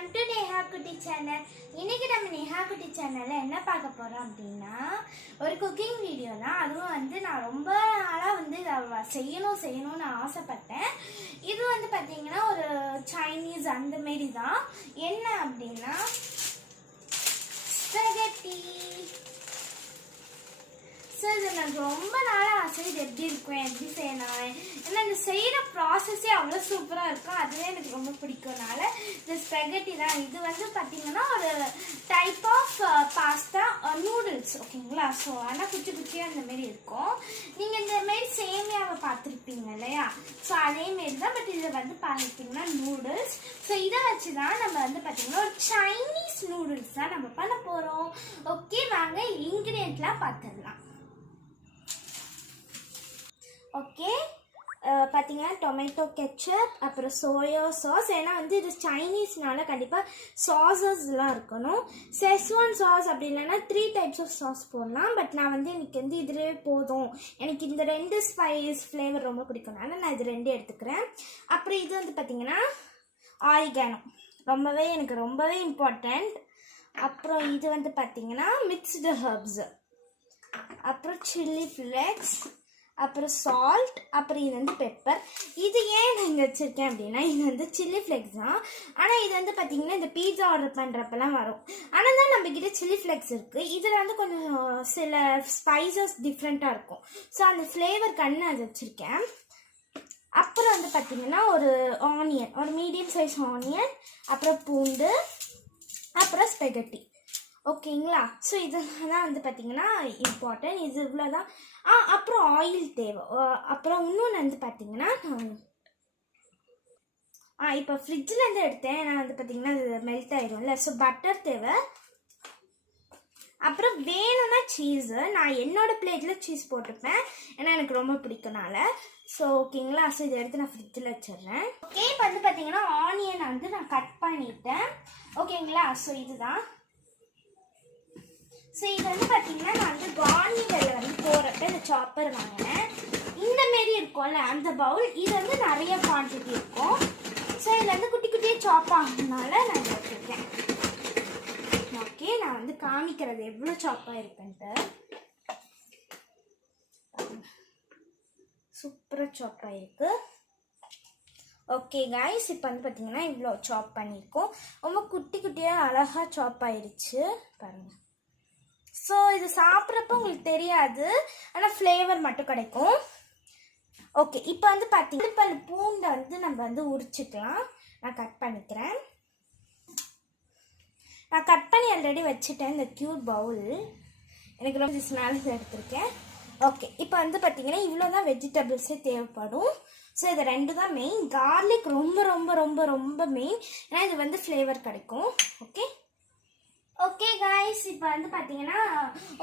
Welcome to Neha குட்டி channel. இன்னைக்கு நம்ம நேஹா குட்டி சேனலில் என்ன பார்க்க போகிறோம் அப்படின்னா ஒரு குக்கிங் வீடியோ தான். அதுவும் வந்து நான் ரொம்ப நாளாக வந்து செய்யணும் செய்யணும்னு ஆசைப்பட்டேன். இது வந்து பார்த்திங்கன்னா ஒரு சைனீஸ் அந்த மாரி தான் என்ன அப்படின்னா ஸ்பெகட்டி ஸோ இது எனக்கு ரொம்ப நாளாக ஆசை இது எப்படி இருக்கும் எப்படி செய்யணும் ஏன்னா இந்த செய்கிற ப்ராசஸே அவ்வளோ சூப்பராக இருக்கும். அதுவே எனக்கு ரொம்ப பிடிக்கும்னால இந்த ஸ்பெகட்டி தான். இது வந்து பார்த்தீங்கன்னா ஒரு டைப் ஆஃப் பாஸ்தா நூடுல்ஸ் ஓகேங்களா ஸோ ஆனால் குச்சி குச்சியாக அந்த மாரி இருக்கும். நீங்கள் இந்தமாரி சேமியாவை பார்த்துருப்பீங்க இல்லையா? ஸோ அதே மாரி தான். பட் இதை வந்து பார்த்துட்டிங்கன்னா நூடுல்ஸ் ஸோ இதை வச்சு தான் நம்ம வந்து பார்த்திங்கன்னா ஒரு சைனீஸ் நூடுல்ஸ் தான் நம்ம பண்ண போகிறோம் ஓகே வாங்க இன்க்ரீடியன்ட்லாம் பார்த்துடலாம் ஓகே uh, பார்த்தீங்கன்னா டொமேட்டோ கெச்சப் அப்புறம் சோயா சாஸ் ஏன்னா வந்து இது சைனீஸ்னால கண்டிப்பாக சாஸஸ்லாம் இருக்கணும். செஸ்வான் சாஸ் அப்படி இல்லைன்னா த்ரீ டைப்ஸ் ஆஃப் சாஸ் போடலாம். பட் நான் வந்து எனக்கு வந்து இதுவே போதும். எனக்கு இந்த ரெண்டு ஸ்பைஸ் ஃப்ளேவர் ரொம்ப பிடிக்கும்னால நான் இது ரெண்டு எடுத்துக்கிறேன். அப்புறம் இது வந்து பார்த்தீங்கன்னா ஆரிகானோ ரொம்பவே எனக்கு ரொம்பவே இம்பார்ட்டண்ட் அப்புறம் இது வந்து பார்த்தீங்கன்னா மிக்ஸ்டு ஹர்ப்ஸு அப்புறம் சில்லி ஃப்ளேக்ஸ் அப்புறம் சால்ட் அப்புறம் இது வந்து பெப்பர் இது ஏன் நான் இங்கே வச்சுருக்கேன் அப்படின்னா இது வந்து சில்லி ஃப்ளெக்ஸ் தான். ஆனால் இது வந்து பார்த்திங்கன்னா இந்த பீஸா ஆர்டர் பண்ணுறப்பெல்லாம் வரும். ஆனால் தான் நம்மக்கிட்ட சில்லி ஃப்ளெக்ஸ் இருக்குது இதில் வந்து கொஞ்சம் சில ஸ்பைசஸ் டிஃப்ரெண்ட்டாக இருக்கும். ஸோ அந்த ஃப்ளேவர் கண்ணு அது வச்சுருக்கேன். அப்புறம் வந்து பார்த்திங்கன்னா ஒரு ஆனியன் ஒரு மீடியம் சைஸ் ஆனியன் அப்புறம் பூண்டு அப்புறம் ஸ்பெகட்டி ஓகேங்களா? ஸோ இதெல்லாம் வந்து பார்த்தீங்கன்னா இம்பார்ட்டன்ட் இது இவ்வளோ தான் ஆ அப்புறம் ஆயில் தேவை. அப்புறம் இன்னொன்று வந்து பார்த்தீங்கன்னா ஆ இப்போ ஃப்ரிட்ஜிலேருந்து எடுத்தேன். நான் வந்து பார்த்தீங்கன்னா அது மெல்ட் ஆயிரும்ல ஸோ பட்டர் தேவை. அப்புறம் வேணும்னா சீஸு நான் என்னோடய பிளேட்டில் சீஸ் போட்டுப்பேன். ஏன்னா எனக்கு ரொம்ப பிடிக்கனால ஸோ ஓகேங்களா? ஸோ இதை எடுத்து நான் ஃப்ரிட்ஜில் வச்சிடுறேன். ஓகே இப்போ வந்து பார்த்தீங்கன்னா ஆனியனை வந்து நான் கட் பண்ணிட்டேன். ஓகேங்களா? ஸோ இதுதான். ஸோ இது வந்து பார்த்தீங்கன்னா நான் வந்து கார்னிகளில் வந்து போகிறப்ப இந்த சாப்பர் வாங்கினேன். இந்த மாரி இருக்கும்ல அந்த பவுல் இது வந்து நிறைய குவான்டிட்டி இருக்கும். ஸோ இதில் வந்து குட்டி குட்டியாக சாப் ஆகுனால நான் இதை வச்சுருக்கேன். ஓகே நான் வந்து காமிக்கிறது எவ்வளோ சாப்பாக இருக்குன்ட்டு சூப்பராக சாப் ஆகிருக்கு ஓகே காய்ஸ் இப்போ வந்து பார்த்தீங்கன்னா இவ்வளோ சாப் பண்ணியிருக்கோம். ரொம்ப குட்டி குட்டியாக அழகாக சாப் ஆயிடுச்சு பாருங்கள் ஸோ இது சாப்பிட்றப்ப உங்களுக்கு தெரியாது. ஆனால் ஃப்ளேவர் மட்டும் கிடைக்கும். ஓகே இப்போ வந்து பார்த்தீங்கன்னா இப்போ பூண்டை வந்து நம்ம வந்து உரிச்சிக்கலாம். நான் கட் பண்ணிக்கிறேன். நான் கட் பண்ணி ஆல்ரெடி வச்சுட்டேன் இந்த க்யூட் பவுல் எனக்கு ரொம்ப ஸ்மெல்ஸ் எடுத்திருக்கேன். ஓகே இப்போ வந்து பார்த்தீங்கன்னா இவ்வளோ தான் வெஜிடபிள்ஸே தேவைப்படும். ஸோ இது ரெண்டு தான் மெயின் கார்லிக் ரொம்ப ரொம்ப ரொம்ப ரொம்ப மெயின் ஏன்னா இது வந்து ஃப்ளேவர் கிடைக்கும். ஓகே ஓகே காய்ஸ் இப்போ வந்து பார்த்தீங்கன்னா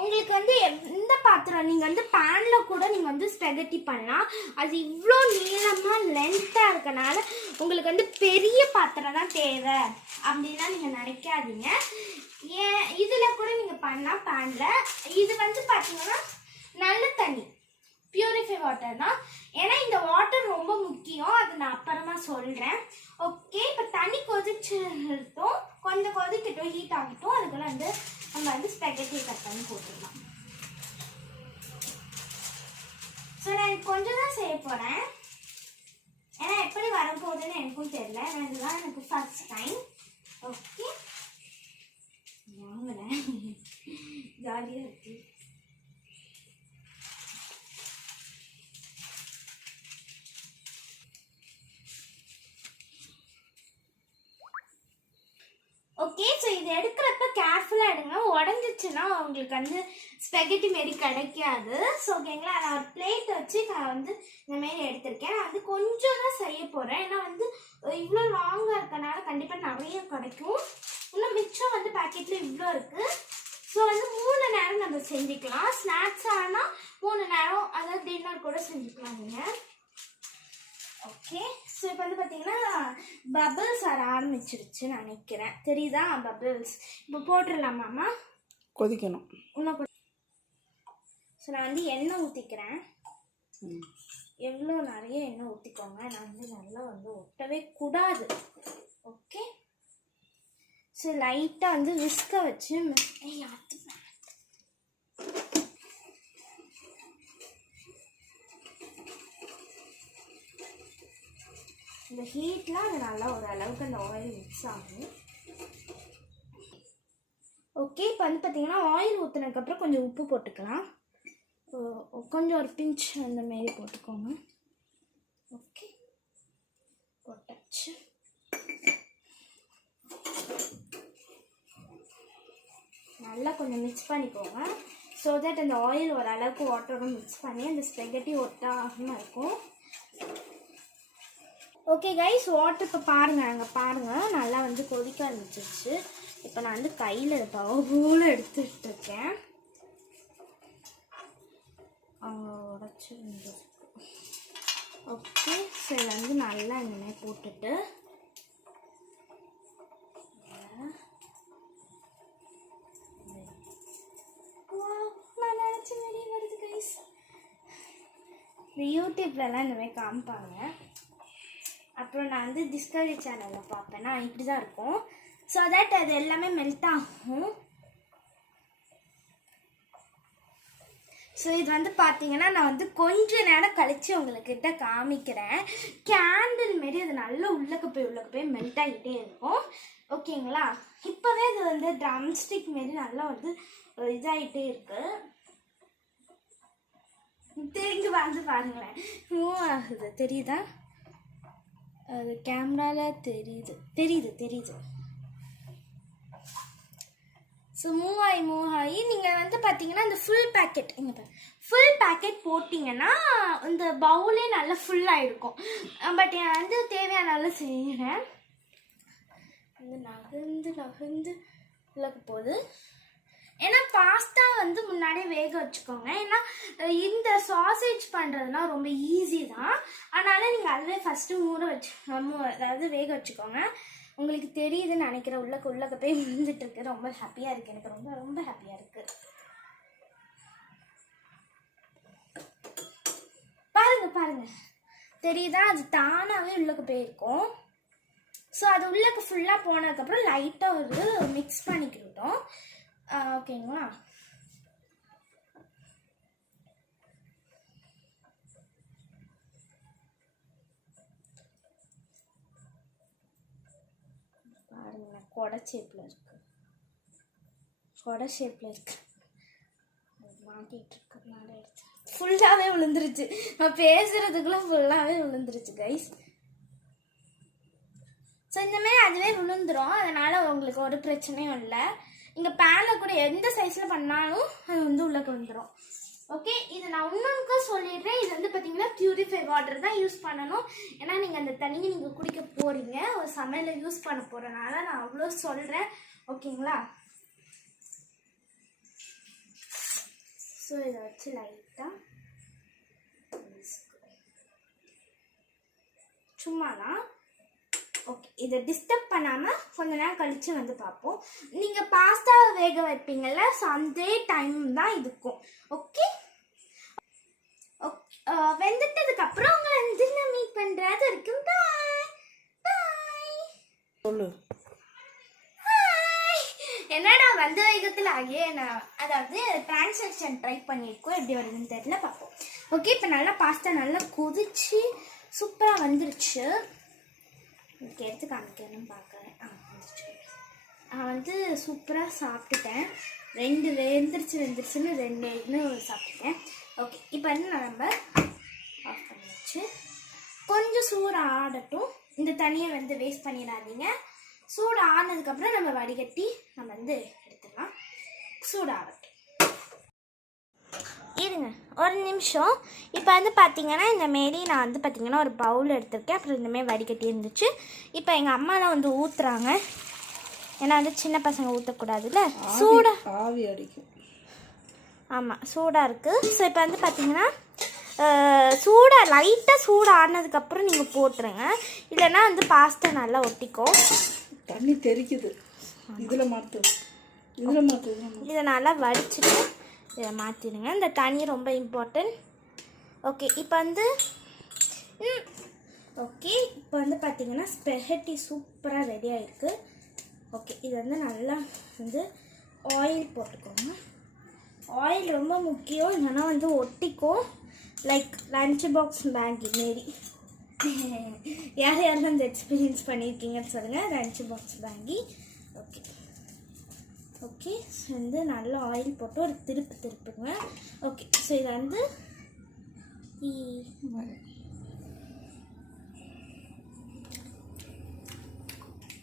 உங்களுக்கு வந்து எந்த பாத்திரம் நீங்கள் வந்து பேனில் கூட நீங்கள் வந்து ஸ்பெகட்டி பண்ணலாம். அது இவ்வளோ நீளமாக லென்த்தாக இருக்கனால உங்களுக்கு வந்து பெரிய பாத்திரம் தான் தேவை. அப்படின்லாம் நீங்கள் நினைக்காதீங்க. ஏன் இதில் கூட நீங்கள் பண்ணலாம் பேனில் இது வந்து பார்த்தீங்கன்னா நல்ல தண்ணி. பியூரிஃபை வாட்டர் தான் ஏன்னா இந்த வாட்டர் ரொம்ப முக்கியம். அது நான் அப்புறமா சொல்கிறேன் ஓகே இப்போ தண்ணி கொதிச்சிருட்டும் கொஞ்சம் கொதிக்கட்டும் ஹீட் ஆகட்டும் அதுக்குள்ள வந்து நம்ம வந்து ஸ்பெகட்டி கட் பண்ணி போட்டுடலாம். ஸோ நான் கொஞ்சம் தான் செய்ய போகிறேன் ஏன்னா எப்படி வரப்போகுதுன்னு எனக்கும் தெரியல. ஏன்னா இதுதான் எனக்கு ஃபர்ஸ்ட் டைம் ஓகே வாங்குறேன் ஜாலியாக இருக்குது ஓகே ஸோ இது எடுக்கிறப்ப கேர்ஃபுல்லாக உடஞ்சிச்சுன்னா உங்களுக்கு வந்து ஸ்பெகட்டி மாரி கிடைக்காது. ஸோ ஓகேங்களா? நான் ஒரு பிளேட் வச்சு நான் வந்து இந்த மாரி எடுத்திருக்கேன். நான் வந்து கொஞ்சம் தான் செய்ய போகிறேன் ஏன்னா வந்து இவ்வளோ லாங்காக இருக்கனால கண்டிப்பாக நிறைய கிடைக்கும். இன்னும் மிச்சம் வந்து பாக்கெட்டில் இவ்வளோ இருக்குது ஸோ வந்து மூணு நேரம் நம்ம செஞ்சுக்கலாம். ஸ்நாக்ஸ் ஆனால் மூணு நேரம் அதாவது டின்னர் கூட செஞ்சுக்கலாம் நீங்கள் ஓகே ஸோ இப்போ வந்து பார்த்தீங்கன்னா பபிள்ஸ் வர ஆரம்பிச்சிருச்சு நான் நினைக்கிறேன். தெரியுதா பபிள்ஸ் இப்போ போட்டுடலாமாம்மா கொதிக்கணும். இன்னும் ஸோ நான் வந்து எண்ணெய் ஊற்றிக்கிறேன். எவ்வளோ நிறைய எண்ணெய் ஊற்றிக்கோங்க நான் வந்து நல்லா வந்து ஒட்டவே கூடாது. ஓகே ஸோ லைட்டாக வந்து விஸ்க வச்சு இந்த ஹீட்லாம் அது நல்லா ஒரு அளவுக்கு அந்த ஆயில் மிக்ஸ் ஆகும். ஓகே இப்போ வந்து பார்த்தீங்கன்னா ஆயில் ஊற்றுனதுக்கப்புறம் கொஞ்சம் உப்பு போட்டுக்கலாம். ஓ- கொஞ்சம் ஒரு பிஞ்ச் அந்த மாரி போட்டுக்கோங்க. ஓகே போட்டாச்சு. நல்லா கொஞ்சம் மிக்ஸ் பண்ணிக்கோங்க. ஸோ தட் அந்த ஆயில் ஓரளவுக்கு வாட்டரோட மிக்ஸ் பண்ணி அந்த ஸ்பெகட்டி ஒட்டாகாமல் இருக்கும். ஓகே கைஸ் வாட்டர் இப்போ பாருங்கள் அங்கே பாருங்கள் நல்லா வந்து கொதிக்க ஆரம்பிச்சிருச்சு. இப்போ நான் வந்து கையில் பவுல எடுத்துகிட்டு இருக்கேன். உடச்சி ஓகே ஸோ இதை வந்து நல்லா இனிமே போட்டுட்டு நான் நினச்ச வருது கைஸ் இந்த யூடியூப்லலாம் இந்த மாதிரி காமிப்பாங்க. அப்புறம் நான் வந்து டிஸ்கவரி சேனலில் பார்ப்பேன். நான் இப்படி தான் இருக்கும். ஸோ தட் அது எல்லாமே மெல்ட் ஆகும். ஸோ இது வந்து பார்த்தீங்கன்னா நான் வந்து கொஞ்ச நேரம் கழித்து உங்கள்கிட்ட காமிக்கிறேன். கேண்டில் மாரி அது நல்லா உள்ளக்க போய் உள்ளக்க போய் மெல்ட் ஆகிட்டே இருக்கும். ஓகேங்களா? இப்போவே இது வந்து ட்ரம் ஸ்டிக் மாரி நல்லா வந்து இதாகிட்டே இருக்குது திரும்பி வந்து பாருங்களேன். மூவ் ஆகுது தெரியுதா? அது கேமராவில் தெரியுது தெரியுது தெரியுது. ஸோ மூவ் ஆகி மூவ் ஆகி நீங்கள் வந்து பார்த்தீங்கன்னா இந்த ஃபுல் பேக்கெட் இங்கே ஃபுல் பேக்கெட் போட்டிங்கன்னா இந்த பவுலே நல்லா ஃபுல்லாக இருக்கும் பட் நான் வந்து தேவையான அளவு செய்கிறேன் வந்து நகர்ந்து நகர்ந்து உள்ளக்கு போகுது. ஏன்னா பாஸ்தா வந்து முன்னாடியே வேக வச்சுக்கோங்க. ஏன்னா இந்த சாசேஜ் பண்ணுறதுனா ரொம்ப ஈஸி தான். அதனால நீங்கள் அதுவே ஃபஸ்ட்டு ஊற வச்சு மூ அதாவது வேக வச்சுக்கோங்க. உங்களுக்கு தெரியுதுன்னு நினைக்கிற உள்ளக்கு உள்ளக்க போய் விழுந்துட்டு ரொம்ப ஹாப்பியாக இருக்குது எனக்கு ரொம்ப ரொம்ப ஹாப்பியாக இருக்குது பாருங்கள் பாருங்கள் தெரியுதா? அது தானாகவே உள்ளக்க போயிருக்கும். ஸோ அது உள்ளக்கு ஃபுல்லாக போனதுக்கப்புறம் லைட்டாக ஒரு மிக்ஸ் பண்ணிக்கிட்டோம். ஓகேங்களா? பாருங்க கொடை ஷேப்பில் இருக்கு. கொடை ஷேப்பில் இருக்கு. அது இருக்கிறதுனால எடுத்து ஃபுல்லாகவே விழுந்துருச்சு. நான் பேசுறதுக்குள்ள ஃபுல்லாகவே விழுந்துருச்சு கைஸ் ஸோ இந்தமாரி அதுவே விழுந்துரும். அதனால உங்களுக்கு ஒரு பிரச்சனையும் இல்லை. இங்கே பேனில் கூட எந்த சைஸில் பண்ணாலும் அது வந்து உள்ளே வந்துடும் ஓகே இது நான் இன்னொன்று சொல்லிடுறேன். இது வந்து பார்த்தீங்கன்னா பியூரிஃபை வாட்டர் தான் யூஸ் பண்ணணும். ஏன்னா நீங்கள் அந்த தண்ணியை நீங்கள் குடிக்க போகிறீங்க ஒரு சமையலில் யூஸ் பண்ண போகிறனால நான் அவ்வளோ சொல்கிறேன் ஓகேங்களா ஸோ இதை வச்சு லைட்டாக சும்மா தான் ஓகே இதை டிஸ்டர்ப் பண்ணாமல் கொஞ்ச நேரம் கழித்து வந்து பார்ப்போம். நீங்கள் பாஸ்தா வேக வைப்பீங்கள்ல ஸோ அந்த டைம் தான் இதுக்கும். ஓகே வெந்துட்டதுக்கு அப்புறம் உங்களை வந்து நான் மீட் பண்ணுறேன் அது வரைக்கும் பாய் பாய் சொல்லு என்னடா வந்த வேகத்தில் ஆகிய? நான் அதாவது டிரான்சாக்ஷன் ட்ரை பண்ணியிருக்கோம். எப்படி வருதுன்னு தெரியல பார்ப்போம். ஓகே இப்போ நல்லா பாஸ்தா நல்லா கொதிச்சு சூப்பராக வந்துருச்சு. எனக்கு எடுத்து காமிக்கணும்னு பார்க்குறேன். ஆ வந்துருச்சு. நான் வந்து சூப்பராக சாப்பிட்டுட்டேன். ரெண்டு வெந்துருச்சு வெந்துருச்சுன்னு ரெண்டு இதுன்னு சாப்பிட்டுட்டேன். ஓகே இப்போ வந்து நம்ம ஆஃப் பண்ணியாச்சு? கொஞ்சம் சூடு ஆடட்டும். இந்த தண்ணியை வந்து வேஸ்ட் பண்ணிடாதீங்க. சூடு ஆனதுக்கப்புறம் நம்ம வடிகட்டி நம்ம வந்து எடுத்துக்கலாம் சூடு ஆகட்டும் இருங்க. ஒரு நிமிஷம். இப்போ வந்து பார்த்தீங்கன்னா இந்த மாரி நான் வந்து பார்த்தீங்கன்னா ஒரு பவுல் எடுத்திருக்கேன். அப்புறம் இந்த மாதிரி வடிகட்டி இருந்துச்சு. இப்போ எங்கள் அம்மாலாம் வந்து ஊற்றுறாங்க ஏன்னா வந்து சின்ன பசங்க ஊற்றக்கூடாதுல்ல சூடா ஆவி அடிக்கும். ஆமாம் சூடாக இருக்குது ஸோ இப்போ வந்து பார்த்தீங்கன்னா சூடாக லைட்டாக சூடு ஆனதுக்கப்புறம் நீங்கள் போட்டுருங்க. இல்லைன்னா வந்து பாஸ்தா நல்லா ஒட்டிக்கும். தண்ணி மாற்று இதில் மாற்று இதில் மாற்று இதை நல்லா வடிச்சிட்டு இதை மாற்றிடுங்க இந்த தனி ரொம்ப இம்பார்ட்டன்ட் ஓகே இப்போ வந்து ஓகே இப்போ வந்து பார்த்தீங்கன்னா ஸ்பெகட்டி சூப்பராக ரெடி ஆகிருக்கு ஓகே ஓகே இது வந்து நல்லா வந்து ஆயில் போட்டுக்கோங்க. ஆயில் ரொம்ப முக்கியம் இல்லைன்னா வந்து ஒட்டிக்கும். லைக் லஞ்ச் பாக்ஸ் பேக் மாரி. யார் யாரெல்லாம் இந்த எக்ஸ்பீரியன்ஸ் பண்ணியிருக்கீங்கன்னு சொல்லுங்கள் லஞ்ச் பாக்ஸ் பேங்கி ஓகே ஓகே ஸோ வந்து நல்லா ஆயில் போட்டு ஒரு திருப்பு திருப்புங்க. ஓகே ஸோ இது வந்து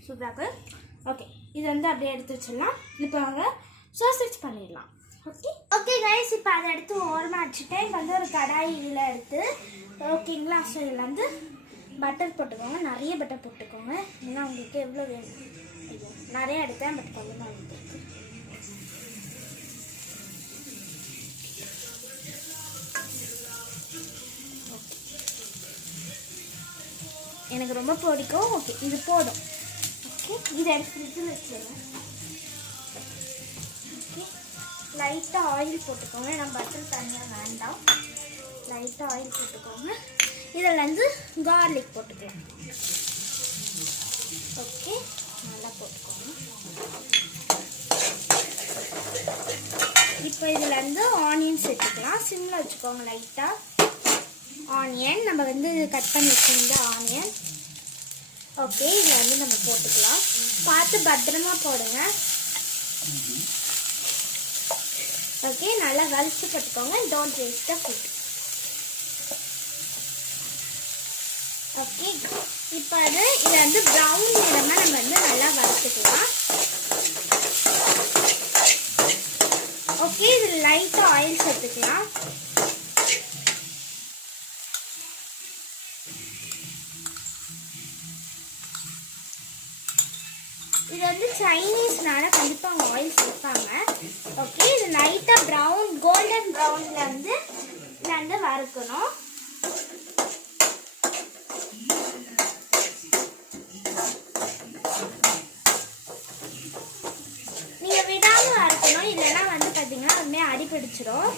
சூப்பராக ஓகே இது வந்து அப்படியே எடுத்து வச்சிடலாம். இப்போ அவங்க சாசேஜ் பண்ணிடலாம். ஓகே ஓகே கைஸ் இப்போ அதை எடுத்து ஓரமாக வச்சுட்டேன் இப்போ வந்து ஒரு கடாய் இதில் எடுத்து ஓகேங்களா ஸோ இதில் வந்து பட்டர் போட்டுக்கோங்க. நிறைய பட்டர் போட்டுக்கோங்க. ஏன்னா உங்களுக்கு எவ்வளோ வேணும்? நிறைய எடுத்தேன் பட் கொஞ்சமாக எடுத்துருக்கு எனக்கு ரொம்ப பிடிக்கும். ஓகே இது போதும். ஓகே இதை எடுத்து ஃப்ரிட்ஜில் வச்சுருங்க ஓகே லைட்டாக ஆயில் போட்டுக்கோங்க. நான் பட்டர் தனியாக வேண்டாம். லைட்டாக ஆயில் போட்டுக்கோங்க. இதில் வந்து கார்லிக் போட்டுக்கலாம். ஓகே நல்லா போட்டுக்கோங்க. இப்போ இதில் வந்து ஆனியன் சேர்த்துக்கலாம். சிம்மில் வச்சுக்கோங்க லைட்டாக ஆனியன் நம்ம வந்து கட் பண்ணி வச்சுருந்த ஆனியன் ஓகே இதில் வந்து நம்ம போட்டுக்கலாம். பார்த்து பத்திரமா போடுங்க. ஓகே நல்லா வலிச்சு போட்டுக்கோங்க. Don't waste the food okay இப்போ அது இதை வந்து ப்ரௌன் நிறமாக நம்ம வந்து நல்லா வறுத்துக்கலாம். ஓகே இது லைட்டாக ஆயில் சேர்த்துக்கலாம். இது வந்து சைனீஸ்னால கண்டிப்பாக அவங்க ஆயில் சேர்ப்பாங்க. ஓகே இது லைட்டாக ப்ரௌன் கோல்டன் ப்ரௌனில் வந்து வந்து வறுக்கணும் நீங்கள் விடாமல் வறுக்கணும் இல்லைன்னா வந்து பார்த்தீங்கன்னா அதுமே அடி பிடிச்சிரும்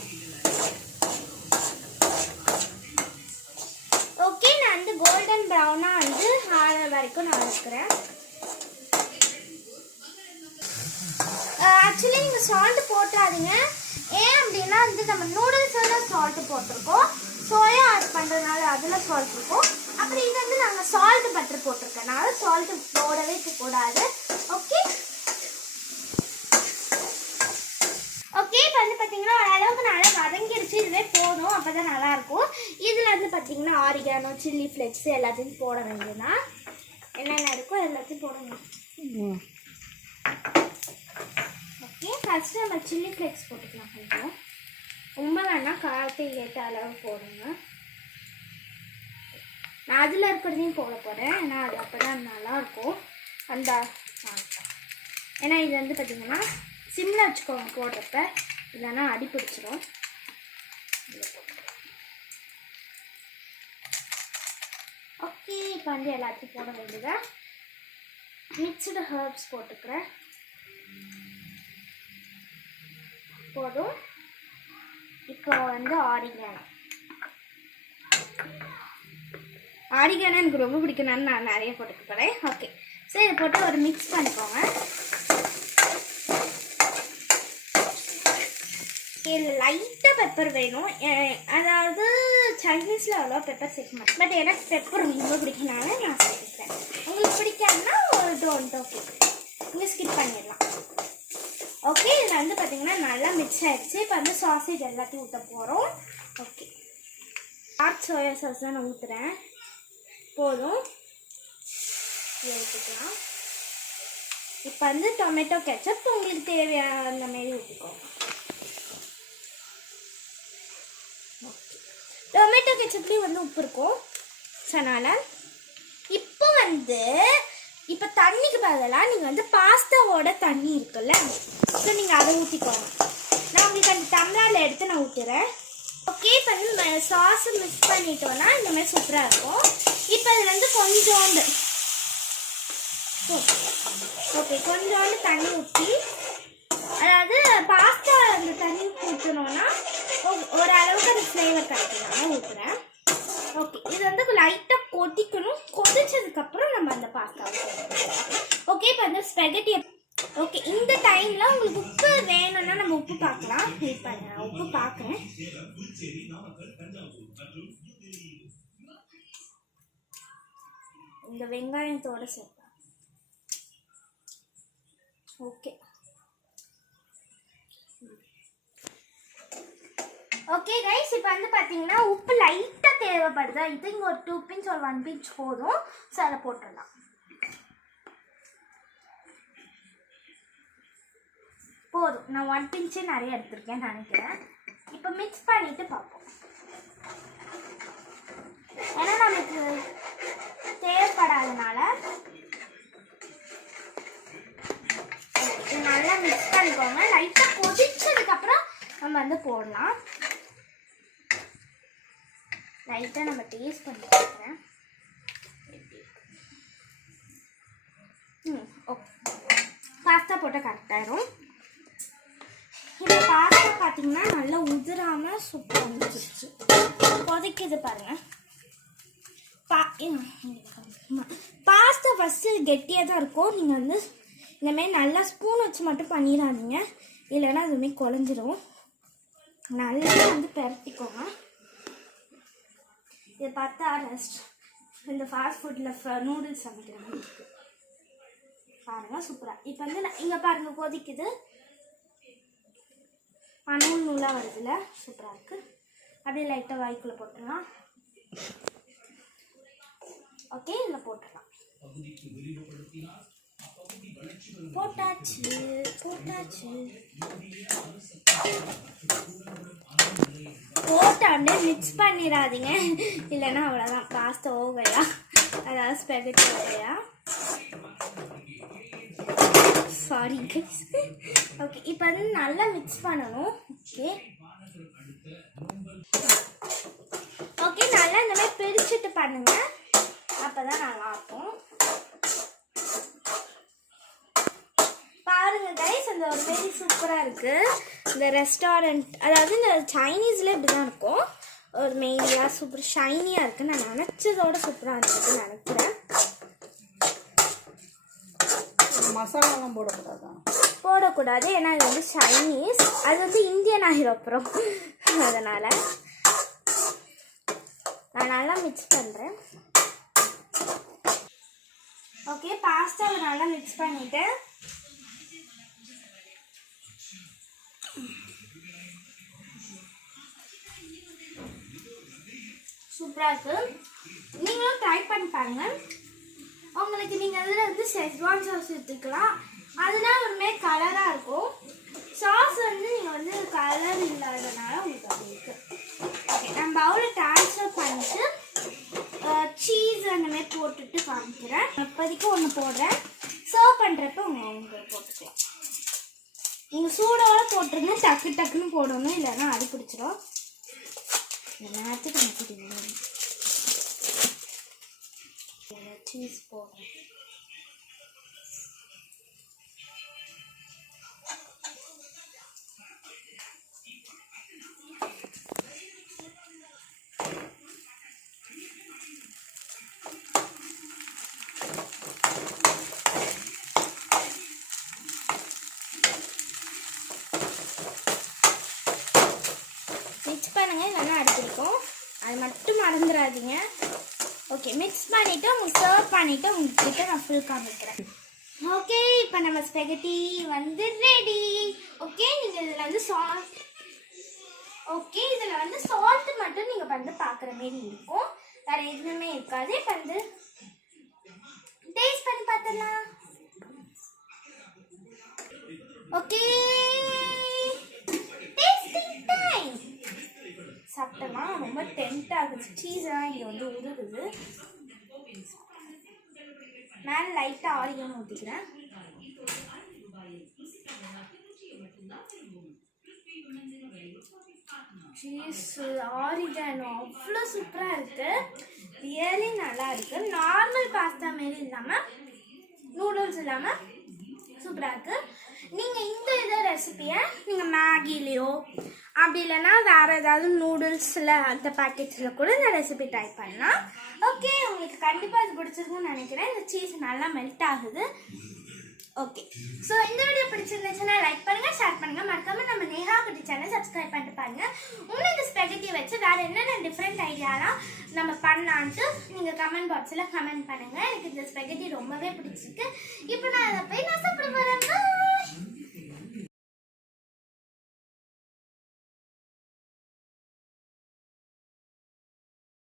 ஓகே நான் வந்து கோல்டன் ப்ரௌனாக வந்து ஆற வரைக்கும் நான் வறுக்கிறேன் ஆக்சுவலி நீங்கள் சால்ட் போட்டாதீங்க. ஏன் அப்படின்னா வந்து நம்ம நூடுல்ஸோட சால்ட் போட்டிருக்கோம். சோயா ஆட் பண்ணுறதுனால அதில் சால்ட் இருக்கும். அப்புறம் இது வந்து நாங்கள் சால்ட் பட்டர் போட்டிருக்கனால சால்ட் போடவே கூடாது. ஓகே ஓகே இப்போ வந்து பார்த்தீங்கன்னா ஓரளவுக்கு நல்லா வதங்கிருச்சு. இதுவே போதும். அப்போ தான் நல்லாயிருக்கும் இதில் வந்து பார்த்தீங்கன்னா ஆரிகானோ சில்லி ஃப்ளெக்ஸ் எல்லாத்தையும் போட வேண்டியதுதான். என்னென்ன இருக்கோ எல்லாத்தையும் போடணும். ஃபஸ்ட்டு நம்ம சில்லி ஃப்ளேக்ஸ் போட்டுக்கலாம் கொஞ்சம். ரொம்ப வேணால் காரத்துக்கு ஏற்ற அளவு போடுங்க. நான் அதில் இருக்கிறதையும் போட போகிறேன் ஏன்னா அது அப்போ தான் நல்லாயிருக்கும். அந்த ஏன்னா இது வந்து பார்த்திங்கன்னா சிம்மில் வச்சுக்கோங்க போடுறப்ப. இல்லைன்னா அடி பிடிச்சிரும். ஓகே இப்போ வந்து எல்லாத்தையும் போட வேண்டியதாக மிக்சடு ஹர்ப்ஸ் போட்டுக்கிறேன். போதும் இப்போ வந்து ஆரிகானோ ஆரிகானோ எனக்கு ரொம்ப பிடிக்கணும்னு நான் நிறைய போட்டுக்க போகிறேன் ஓகே சரி இதை போட்டு ஒரு மிக்ஸ் பண்ணிக்கோங்க. இதில் லைட்டாக பெப்பர் வேணும். அதாவது சைனீஸில் அவ்வளோ பெப்பர் சேர்க்க மாட்டேன். பட் எனக்கு பெப்பர் ரொம்ப பிடிக்கனால நான் சேர்த்துக்கிறேன். உங்களுக்கு பிடிக்காதுன்னா ஒரு டோன்ட் ஓகே நீங்கள் ஸ்கிப் பண்ணிடலாம். வந்து பார்த்தீங்கன்னா நல்லா மிக்ஸ் ஆகிடுச்சு இப்போ வந்து சாசேஜ் எல்லாத்தையும் ஊற்ற போகிறோம் ஓகே ஹாட் சோயா சாஸ் தான் நான் ஊற்றுறேன் போதும். எடுத்துக்கலாம். இப்போ வந்து டொமேட்டோ கெச்சப் உங்களுக்கு தேவையான அந்த மாரி ஊற்றிக்கோங்க டொமேட்டோ கெச்சப்லேயும் வந்து உப்பு இருக்கும். ஸோ அதனால் இப்போ வந்து இப்போ தண்ணிக்கு பதிலாக நீங்கள் வந்து பாஸ்தாவோட தண்ணி இருக்குல்ல ஸோ நீங்கள் அதை ஊற்றிக்கோங்க நான் உங்களுக்கு அந்த தமிழாவில் எடுத்து நான் ஊற்றுறேன் ஓகே இப்போ வந்து சாஸ் மிக்ஸ் பண்ணிட்டோன்னா இந்த மாதிரி சூப்பராக இருக்கும். இப்போ அதில் வந்து கொஞ்சோண்டு. ஓகே கொஞ்சோண்டு தண்ணி ஊற்றி அதாவது பாஸ்தா அந்த தண்ணி ஊற்றணும்னா ஓரளவுக்கு அந்த ஃப்ளேவர் கிடைக்கும் ஊற்றுறேன் ஓகே இது வந்து லைட்டாக கொதிக்கணும். கொதிச்சதுக்கப்புறம் நம்ம அந்த பாஸ்தா ஓகே இப்போ அந்த ஸ்பெகட்டி ஓகே இந்த டைமில் உங்களுக்கு உப்பு வேணும்னா நம்ம உப்பு பார்க்கலாம். வெயிட் பண்ணுங்க நான் உப்பு பார்க்குறேன். இந்த வெங்காயத்தோட சேர்ப்பேன் ஓகே ஓகே கைஸ் இப்போ வந்து பார்த்தீங்கன்னா உப்பு லைட்டாக தேவைப்படுது? ஐ திங்க் ஒரு டூ பிஞ்ச் ஒரு ஒன் பிஞ்ச் போதும். ஸோ அதை போட்டுடலாம். போதும். நான் ஒன் பிஞ்சே நிறைய எடுத்திருக்கேன் நினைக்கிறேன். இப்போ மிக்ஸ் பண்ணிட்டு பார்ப்போம். ஏன்னா நமக்கு தேவைப்படாதனால இது நல்லா மிக்ஸ் பண்ணிக்கோங்க. லைட்டாக கொதிச்சதுக்கப்புறம் நம்ம வந்து போடலாம். லைட்டாக நம்ம டேஸ்ட் பண்ணி பார்க்குறேன். ம் ஓகே பாஸ்தா போட்டால் கரெக்டாயிரும் இப்போ பாஸ்தா பார்த்தீங்கன்னா நல்லா உதிராமல் சூப்பராக வந்துருச்சு கொதிக்குது பாருங்கள் பா பாஸ்தா ஃபஸ்ட்டு கெட்டியாக தான் இருக்கும். நீங்கள் வந்து இந்தமாரி நல்லா ஸ்பூன் வச்சு மட்டும் பண்ணிடாதீங்க. இல்லைன்னா அதுமாரி குழஞ்சிரும். நல்லா வந்து பரட்டிக்கோங்க. இதை பார்த்தா ரெஸ்ட் இந்த ஃபாஸ்ட் ஃபுட்டில் நூடுல்ஸ் சமைக்கிற மாதிரி சூப்பராக இப்போ வந்து நான் இங்கே பாருங்கள் கொதிக்குது. ஆ, நூல் நூலாக வருதுல சூப்பராக இருக்குது அப்படியே லைட்டாக வாய்க்குள்ளே போட்டுடலாம். ஓகே இதில் போட்டுடலாம். போட்டாச்சு போட்டாச்சு போட்டு மிக்ஸ் பண்ணிடாதீங்க. இல்லைன்னா அவ்வளோதான் பாஸ்தா ஓகையா அதாவது ஸ்பெகட்டி ஓகையா சாரி ஓகே இப்போ வந்து நல்லா மிக்ஸ் பண்ணணும். ஓகே ஓகே நல்லா இந்த மாதிரி பிரிச்சுட்டு பண்ணுங்க. அப்பதான் நல்லா இருக்கும். மாரி சூப்பராக இருக்கு. இந்த ரெஸ்டாரண்ட் அதாவது இந்த சைனீஸ்ல இப்படி தான் இருக்கும். ஒரு மெயிலியாக சூப்பர் ஷைனியாக இருக்கு நான் நினச்சதோட சூப்பராக இருந்ததுன்னு நினைக்கிறேன். மசாலாலாம் போடக்கூடாதா? போடக்கூடாது ஏன்னா இது வந்து சைனீஸ் அது வந்து இந்தியன் ஆகிரும் அப்புறம். அதனால் நான் நல்லா மிக்ஸ் பண்ணுறேன் ஓகே பாஸ்தாவை நல்லா மிக்ஸ் பண்ணிட்டேன் சூப்பராக இருக்குது நீங்களும் ட்ரை பண்ணி பாருங்க. உங்களுக்கு நீங்கள் அதில் வந்து செஸ்வான் சாஸ் எடுத்துக்கலாம். அதனால ஒருமே கலராக இருக்கும். சாஸ் வந்து நீங்கள் வந்து கலர் இல்லாதனால உங்களுக்கு அப்படி இருக்குது ஓகே நான் ட்ரான்ஸ்ஃபர் பண்ணிட்டு சீஸ் அந்த மாதிரி போட்டுட்டு காமிக்கிறேன். இப்போதைக்கு ஒன்று போடுறேன். சர்வ் பண்ணுறப்ப உங்க உங்களுக்கு போட்டுக்கலாம். நீங்கள் சூடோட போட்டுருங்க டக்கு டக்குன்னு போடணும் இல்லைன்னா அது பிடிச்சிடும் எல்லாத்துக்கும் சீஸ் போடுறேன் மிக்ஸ் ஓகே மிக்ஸ் பண்ணிவிட்டு உங்களுக்கு சர்வ் பண்ணிவிட்டு உங்ககிட்ட நான் ஃபுல் காமிக்கிறேன் ஓகே இப்போ நம்ம ஸ்பெகட்டி வந்து ரெடி ஓகே நீங்கள் இதில் வந்து சால்ட் ஓகே இதில் வந்து சால்ட் மட்டும் நீங்கள் வந்து பார்க்குற மாரி இருக்கும். வேறு எதுவுமே இருக்காது. இப்போ வந்து டேஸ்ட் பண்ணி பார்த்துடலாம். ஓகே டேஸ்டிங் டைம் சாப்பிட்டோமா? ரொம்ப டெம்ட் ஆகுது சீஸ்லாம் இங்கே வந்து உருகுது. மேலே லைட்டாக ஆரியம் ஊற்றிக்கிறேன் சீஸ் ஆரிஜானோ அவ்வளோ சூப்பராக இருக்கு. ரியலி நல்லா இருக்கு. நார்மல் பாஸ்தா மாரி இல்லாமல் நூடுல்ஸ் இல்லாமல் சூப்பராக இருக்குது நீங்கள் இந்த இதை ரெசிபியை நீங்கள் மேகிலேயோ அப்படி இல்லைன்னா வேறு ஏதாவது நூடுல்ஸில் அந்த பேக்கெட்ஸில் கூட இந்த ரெசிபி ட்ரை பண்ணலாம். ஓகே உங்களுக்கு கண்டிப்பாக இது பிடிச்சிருக்குன்னு நினைக்கிறேன். இந்த சீஸ் நல்லா மெல்ட் ஆகுது. ஓகே ஸோ இந்த வீடியோ பிடிச்சிருந்துச்சுன்னா லைக் பண்ணுங்கள் ஷேர் பண்ணுங்கள் மறக்காமல் நம்ம நேஹா குட்டி சேனல் சப்ஸ்கிரைப் பண்ணிட்டு பாருங்கள் இன்னும் இந்த ஸ்பெகட்டி வச்சு வேறு என்னென்ன டிஃப்ரெண்ட் ஐடியாலாம் நம்ம பண்ணலான்ட்டு நீங்கள் கமெண்ட் பாக்ஸில் கமெண்ட் பண்ணுங்கள் எனக்கு இந்த ஸ்பெகட்டி ரொம்பவே பிடிச்சிருக்கு. இப்போ நான் அதை போய் நான் சாப்பிட போகிறேன்